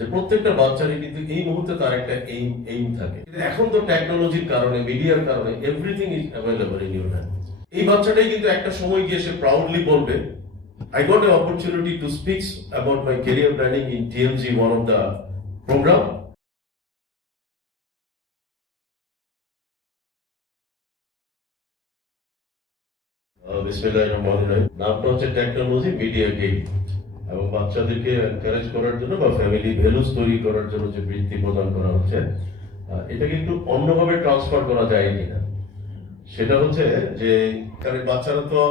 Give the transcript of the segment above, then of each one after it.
যে প্রত্যেকটা বাচ্চারই কিন্তু এই মুহূর্তে তার একটা এইম থাকে। এখন তো টেকনোলজির কারণে, মিডিয়ার কারণে everything is available in your hand. এই বাচ্চাটাই কিন্তু একটা সময় গিয়ে সে প্রাউডলি বলবে, I got an opportunity to speak about my career planning in TMG, one of the program. বিসমিল্লাহিররহমানিররহিম। নামটা হচ্ছে টেকনোলজি মিডিয়া গেম, এবং বাচ্চাদেরকে এনকারেজ করার জন্য বা ফ্যামিলি ভ্যালুস তৈরি করার জন্য যে বৃত্তি প্রদান করা হচ্ছে, এটা কিন্তু অন্যভাবে ট্রান্সফার করা যায় কিনা সেটা হচ্ছে যে, কারণ বাচ্চারা তো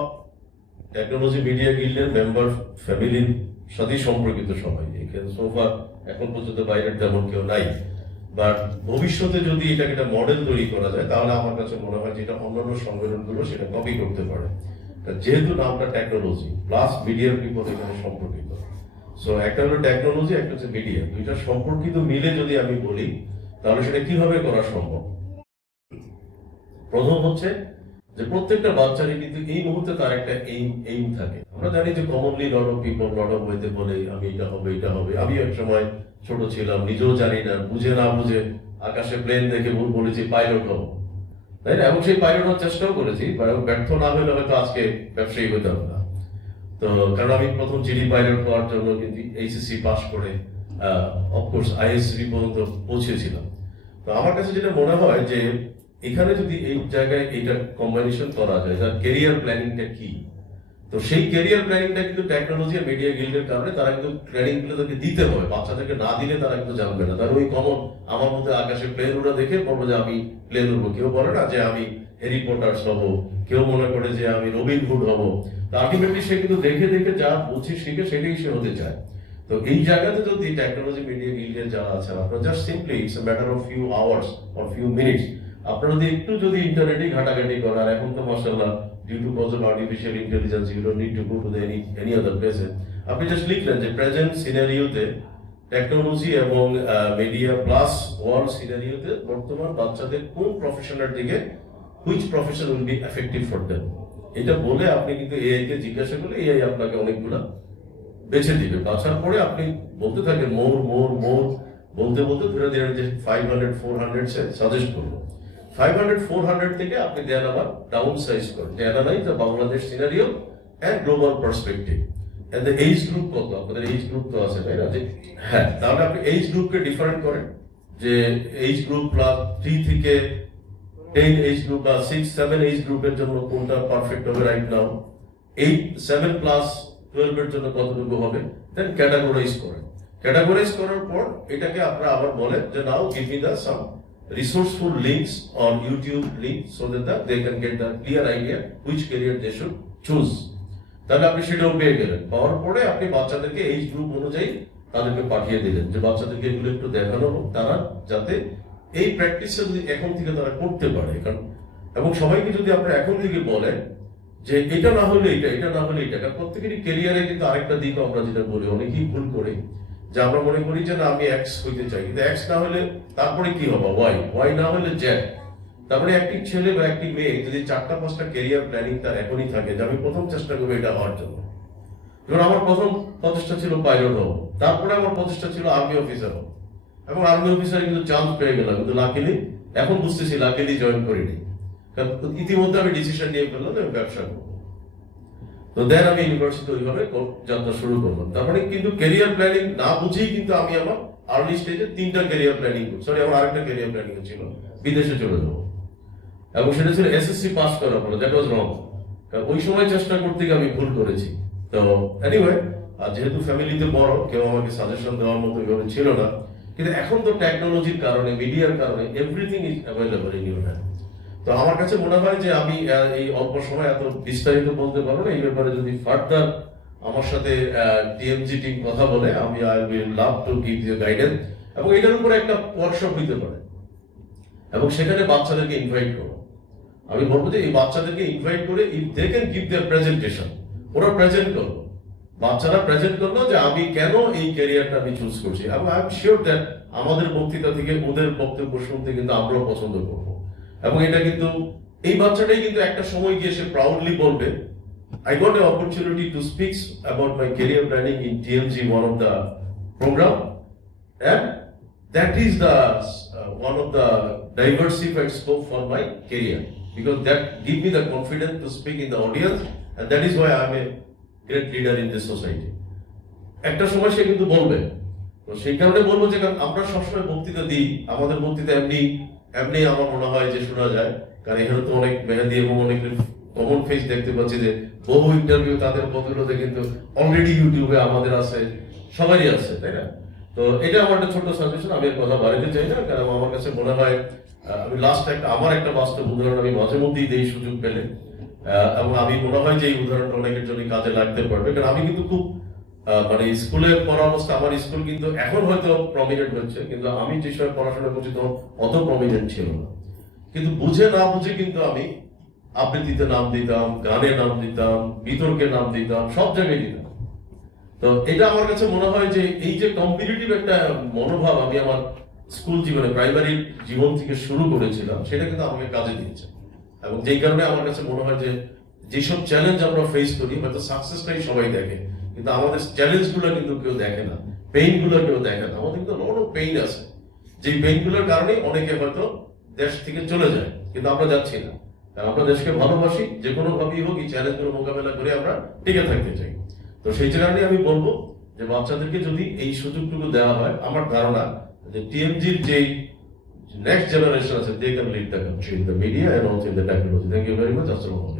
টেকনোলজি মিডিয়া গিল্ডের মেম্বার, ফ্যামিলির সাথেই সম্পর্কিত সবাই। এখানে সোফা এখন পর্যন্ত বাইরের তেমন কেউ নাই, বাট ভবিষ্যতে যদি এটাকে একটা মডেল তৈরি করা যায়, তাহলে আমার কাছে মনে হয় যে এটা অন্যান্য সংগঠনগুলো সেটা কপি করতে পারে। যেহেতু নামটা টেকনোলজি প্লাস মিডিয়ার পিপল এখানে সম্পর্কিত, সো একটা হলো টেকনোলজি, একটা হচ্ছে মিডিয়া, দুইটা সম্পর্কিত মিলে যদি আমি বলি, তাহলে সেটা কিভাবে করা সম্ভব। প্রথম হচ্ছে যে প্রত্যেকটা বাচ্চারই কিন্তু এই মুহূর্তে তার একটা এইম থাকে। আমরা জানি যে commonly lot of people lot of ওয়েতে বলে আমি এটা হবে এটা হবে। আমি এক সময় ছোট ছিলাম, নিজেও জানি না, বুঝে না বুঝে আকাশে প্লেন দেখে বলেছি পাইলট হবো, তাই না? এবং সেই পাইলট হওয়ার চেষ্টাও করেছি, ব্যর্থ না হলে হয়তো আজকে ব্যবসায়ী হইতাম না। তো কারণ আমি প্রথম জিডি পাইলট হওয়ার জন্য কিন্তু এইচএসসি পাস করে অফকোর্স আইএসসি পর্যন্ত পৌঁছেছিলাম। তো আমার কাছে যেটা মনে হয় যে এখানে যদি এই জায়গায় এটা কম্বিনেশন করা যায়, তার ক্যারিয়ার প্ল্যানিংটা কি, তো সেই ক্যারিয়ার প্ল্যানিংটা কিন্তু টেকনোলজি আর মিডিয়া গিল্ডের কারণে তারা কিন্তু ট্রেনিং গুলো তাদেরকে দিতে হবে। বাচ্চাদেরকে না দিলে তারা কিন্তু জানবে না। তার ওই কমন আমার মধ্যে আকাশে প্লেন উড়া দেখে বলবো যে আমি প্লেন উড়বো। কেউ বলে না যে আমি হ্যারি পটার্স হবো, কেউ মনে করে যে আমি রবিন হুড হবো। তো আলটিমেটলি সে কিন্তু দেখে দেখে যা বুঝে শিখে সেটাই সে হতে চায়। তো এই জায়গাতে যদি টেকনোলজি মিডিয়া গিল্ডের যারা আছে, আপনারা just simply it's a matter of few hours or few minutes, আপনারা যদি ইন্টারনেটে ঘাটাঘাটি করার, এখন তো মাশাআল্লাহ due to cause of artificial intelligence you don't need to go to any other place, আপনি জাস্ট লিখলেন যে প্রেজেন্ট সিনারিওতে টেকনোলজি এবং মিডিয়া প্লাস ওয়ার্ল্ড সিনারিওতে বর্তমান বাচ্চাদের কোন প্রফেশনের দিকে, which profession will be effective for them, এটা বলে আপনি কিন্তু এআই কে জিজ্ঞাসা করলে এআই আপনাকে অনেকগুলা বেছে দিবে। বাছার পরে আপনি বলতে থাকেন মোর মোর মোর, বলতে বলতে ধীরে ধীরে যে 500 400 সাজেস্ট করবো। 500 400 থেকে আপনি দেন আবার ডাউন সাইজ করেন, analyze the Bangladesh scenario and global perspective and the age group কত, আপনাদের এজ গ্রুপ তো আছে তাই না? যে হ্যাঁ, তাহলে আপনি এজ গ্রুপকে ডিফারেন্ট করেন, যে এজ গ্রুপ প্লাস 3 থেকে 10 এজ গ্রুপ বা 6 7 এজ গ্রুপের জন্য কোনটা পারফেক্ট হবে রাইট নাও, 8 7 প্লাস 12 এর জন্য কতটুকু হবে, দেন ক্যাটাগরাইজ করেন। ক্যাটাগরাইজ করার পর এটাকে আপনারা আবার বলেন যে now give me the some resourceful links on YouTube link so that they can get the clear idea which career they should choose. তাহলে আপনি সেটাও পেয়ে গেলেন। পাওয়ার পরে আপনি বাচ্চাদেরকে এই গ্রুপ অনুযায়ী তাদেরকে পাঠিয়ে দিলেন যে বাচ্চাদেরকে এগুলো একটু দেখানো হোক, তারা যাতে এই প্র্যাকটিসটা যদি এখন থেকে তারা করতে পারে। কারণ এবং সবাইকে যদি আপনি এখন থেকে বলেন যে এটা না হলে এটা, এটা না হলে এটা, কারণ প্রত্যেকেরই ক্যারিয়ারে কিন্তু আরেকটা দিক আমরা যেটা বলি, অনেকেই ভুল করে যে আমরা মনে করি যে না আমি এক্স হইতে চাই, কিন্তু এক্স না হলে তারপরে কি হবে ওয়াই, ওয়াই না হলে জেড। তারপরে একটি ছেলে বা একটি মেয়ে যদি 4টা 5টা ক্যারিয়ার প্ল্যানিং তার এখনই থাকে যে আমি প্রথম চেষ্টা করবো এটা হওয়ার জন্য। এবার আমার প্রথম প্রচেষ্টা ছিল পাইলট হবো, তারপরে আমার প্রচেষ্টা ছিল আর্মি অফিসার হবো, এবং আর্মি অফিসার কিন্তু চান্স পেয়ে গেলাম, কিন্তু লাকিলি এখন বুঝতেছি লাকিলি জয়েন করিনি, কারণ ইতিমধ্যে আমি ডিসিশন নিয়ে ফেললাম আমি ব্যবসা করবো। তো দেন আমি ইউনিভার্সিটি ওইভাবে যাত্রা শুরু করলাম। তারপরে কিন্তু ক্যারিয়ার প্ল্যানিং না বুঝেই কিন্তু আমি আমার আর্লি স্টেজে 3টা ক্যারিয়ার প্ল্যানিং করি, সরি আমার আরেকটা ক্যারিয়ার প্ল্যানিং ছিল বিদেশে চলে যাবো, এবং সেটা ছিল এসএসসি পাস করার পরে। দ্যাট ওয়াজ রং, কারণ ওই সময় চেষ্টা করতে গিয়ে আমি ভুল করেছি। তো এনিওয়ে, যেহেতু ফ্যামিলিতে বড়, কেউ আমাকে সাজেশন দেওয়ার মতো এভাবে ছিল না, কিন্তু এখন তো টেকনোলজির কারণে, মিডিয়ার কারণে everything is available in your hand. তো আমার কাছে মনে হয় যে আমি এই অল্প সময় এত বিস্তারিত বলতে পারবো না। এই ব্যাপারে যদি ফার্দার আমার সাথে টিএমজি টিম কথা বলে, আমি I will love to give you guidance, এবং এটার উপরে একটা ওয়ার্কশপ হইতে পারে, এবং সেখানে বাচ্চাদেরকে ইনভাইট করো। আমি বলবো যে এই বাচ্চাদেরকে ইনভাইট করে if they can give their presentation, ওরা প্রেজেন্ট করলো, বাচ্চারা প্রেজেন্ট করলো যে আমি কেন এই ক্যারিয়ারটা আমি চুজ করছি, এবং আই এম শিওর দ্যাট আমাদের বক্তৃতা থেকে ওদের বক্তব্য শুনতে কিন্তু আমরাও পছন্দ করবো। এবং এটা কিন্তু এই বাচ্চাটাই কিন্তু একটা সময় গিয়ে সে প্রাউডলি বলবে, I got an opportunity to speak about my career planning in TMG, one of the program. and that is the one of the diversified scope for my career, because that give me the confidence to speak in the audience, and that is why I am a great leader in this society. একটা সময় সে কিন্তু বলবে, তো সেই কারণে বলবো যে কারণ আমরা সবসময় বক্তৃতা দিই, আমাদের বক্তৃতা এমনি এমনি আমার মনে হয় যে শোনা যায়, কারণ এখানে তো অনেক মেহেদি এবং অনেক কমন ফেস দেখতে পাচ্ছি, যে বহু ইন্টারভিউ তাদের বদলতে কিন্তু অলরেডি ইউটিউবে আমাদের আছে, সবারই আছে, তাই না? তো এটা আমার একটা ছোট্ট সাজেশন, আমি এর কথা বাড়িতে চাই না, কারণ আমার কাছে মনে হয় আমি লাস্ট আমার একটা বাস্তব উদাহরণ আমি মাঝে মধ্যেই দেই সুযোগ পেলে, এবং আমি মনে হয় যে এই উদাহরণটা অনেকের জন্য কাজে লাগতে পারবে, কারণ আমি কিন্তু খুব মানে স্কুলে পড়া অবস্থা, আমার স্কুল কিন্তু এখন হয়তো প্রমিনেন্ট হচ্ছে, কিন্তু আমি যে সময় পড়াশোনা করছি তখন অত প্রমিনেন্ট ছিল না। কিন্তু বুঝে না বুঝে কিন্তু আমি আবৃত্তিতে নাম দিতাম, গানে নাম দিতাম, বিতর্কে নাম দিতাম, সব জায়গায় দিতাম। তো এটা আমার কাছে মনে হয় যে এই যে কম্পিটিটিভ একটা মনোভাব আমি আমার স্কুল জীবনে, প্রাইমারি জীবন থেকে শুরু করেছিলাম, সেটা কিন্তু আমাকে কাজে দিয়েছে। এবং যেই কারণে আমার কাছে মনে হয় যে যেসব চ্যালেঞ্জ আমরা ফেস করি, হয়তো সাকসেসটাই সবাই দেখে, কিন্তু আমাদের চ্যালেঞ্জ গুলো কিন্তু কেউ দেখে না, পেইন গুলো কেউ দেখে না। আমাদের কিন্তু লট অফ পেইন আছে, যে পেইন গুলোর কারণে অনেকে হয়তো দেশ থেকে চলে যায়, কিন্তু আমরা যাচ্ছি না, কারণ আমরা দেশকে ভালোবাসি, যে কোনো ভাবেই হোক এই চ্যালেঞ্জ গুলো মোকাবেলা করে আমরা টিকে থাকতে চাই। তো সেই কারণে আমি বলবো যে বাচ্চাদেরকে যদি এই সুযোগটুকু দেওয়া হয়, আমার ধারণা যে টিএমজির যে নেক্সট জেনারেশন আছে, they can lead the country in the media and also in the technology. Thank you very much. আসসালামু আলাইকুম।